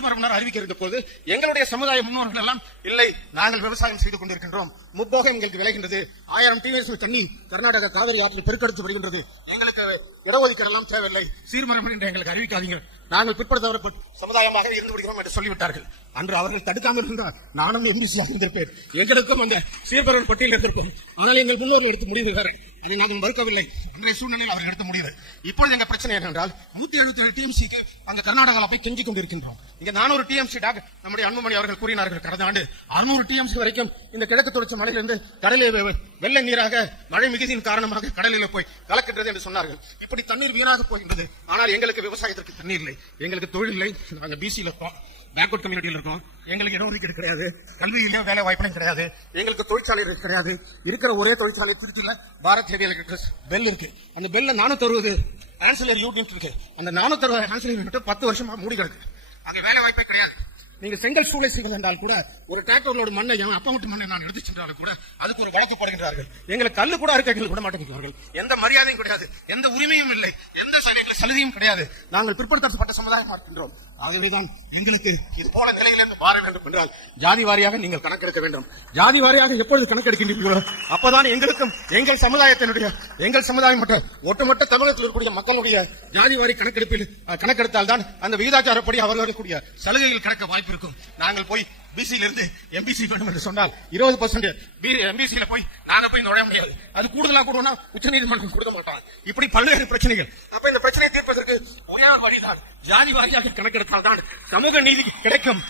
சீர்மரபினர் அறிவிக்க போது எங்களுடைய சமுதாய முன்னோர்கள் எல்லாம் இல்லை நாங்கள் விவசாயம் செய்து கொண்டிருக்கின்றோம். முப்போகம் எங்களுக்கு விளைகின்றது. ஆயிரம் டிஎஸ் தண்ணி கர்நாடக காவிரி ஆற்றில் பெருக்கெடுத்து வருகின்றது. எங்களுக்கு இடஒதுக்கீடு எல்லாம் தேவையில்லை. சீர்மரபன் என்று எங்களுக்கு அறிவிக்காதீங்க. நாங்கள் பிற்படுத்தவர் சமுதாயமாக இருந்து விடுகிறோம் என்று சொல்லிவிட்டார்கள். அன்று அவர்கள் தடுக்காமல் இருந்தால் நானும் எம்பிசியாக இருந்திருப்பேன். எங்களுக்கும் அந்த சீர்மரபன் பட்டியல் இருந்திருக்கும். ஆனால் எங்கள் முன்னோர்கள் எடுத்து முடிவுகிறார்கள் அதை நாங்கள் மறுக்கவில்லை. அன்றைய சூழ்நிலையில் அவர்கள் எடுத்த முடிவு. இப்பொழுது எங்கள் பிரச்சனை என்னவென்றால் நூத்தி எழுபத்தி ஏழு டிஎம்சிக்கு அந்த கர்நாடகாவில் போய் கெஞ்சிக் கொண்டிருக்கின்றோம். இங்க நானூறு டிஎம்சி டாக் நம்முடைய அன்புமணி அவர்கள் கூறினார்கள். கடந்த ஆண்டு அறுநூறு டிஎம்சி வரைக்கும் இந்த கிழக்கு தொடர்ச்சி மலையிலிருந்து கடலில் வெள்ள நீராக மழை மிகுதியின் காரணமாக கடலில் போய் கலக்கின்றது என்று சொன்னார்கள். இப்படி தண்ணீர் வீணாக போகின்றது. ஆனால் எங்களுக்கு விவசாயத்திற்கு தண்ணீர் இல்லை. எங்களுக்கு தொழில் இல்லை. நாங்க பிசியில் இருக்கோம். பேக்வர்ட் கம்யூனிட்டியில் இருக்கோம். எங்களுக்கு இடஒதுக்கீடு கிடையாது. கல்வியிலும் வேலை வாய்ப்பும் கிடையாது. எங்களுக்கு தொழிற்சாலை கிடையாது. இருக்கிற ஒரே தொழிற்சாலை திருச்சியில் பாரத் ஹெவி எலக்ட்ரிக் பெல் இருக்கு. அந்த பெல்ல நானூத்தி அறுபது ஆன்சிலர் யூனிட் இருக்கு. அந்த நானூத்தி அறுபது ஆன்சிலர் யூனிட் பத்து வருஷமா மூடி கிடக்கு அங்க வேலை வாய்ப்பே கிடையாது. நீங்க செங்கல் சூளை செய்வது என்றால் கூட ஒரு டிராக்டர்களோட மண்ணை என் அப்பா மட்டும் மண்ணை நான் எடுத்து சென்றாலும் கூட அதுக்கு ஒரு வழக்கு போடுகிறார்கள் எங்களுக்கு கல்லு கூட இருக்க எங்களுக்கு விட மாட்டேங்கிறார்கள் எந்த மரியாதையும் கிடையாது எந்த உரிமையும் இல்லை எந்த சலுகையும் கிடையாது. நாங்கள் பிற்படுத்தப்பட்ட சமுதாயமா இருக்கின்றோம். ஆகவேதான் எங்களுக்கு இது போல நிலையிலிருந்து மாற வேண்டும் என்றால் ஜாதி வாரியாக நீங்கள் கணக்கெடுக்க வேண்டும். ஜாதி வாரியாக எப்பொழுது கணக்கெடுக்கின்றீர்களோ அப்பதான் எங்களுக்கும் எங்கள் சமுதாயத்தினுடைய எங்கள் சமுதாயம் மட்டும் ஒட்டுமொத்த தமிழகத்தில் இருக்கக்கூடிய மக்களுடைய ஜாதி வாரி கணக்கெடுப்பில் கணக்கெடுத்தால் தான் அந்த விகிதாச்சாரப்படி அவர்களுடைய சலுகையில் கிடக்க வாய்ப்பு இருக்கும். நாங்கள் போய் பிசியில இருந்து எம்பிசி வேணும் என்று சொன்னால் இருபது பர்சன்ட் எம்பிசியில போய் நாங்க போய் நுழைய முடியாது. அது கூடுதலா கூடுனா உச்சநீதிமன்றம் கொடுக்க மாட்டாங்க. இப்படி பல்வேறு பிரச்சனைகள். அப்ப இந்த பிரச்சனையை தீர்ப்பதற்கு ஒரே வழிதான். ஜாதி வாரியாக கணக்கெடுத்தால் தான் சமூக நீதி கிடைக்கும்.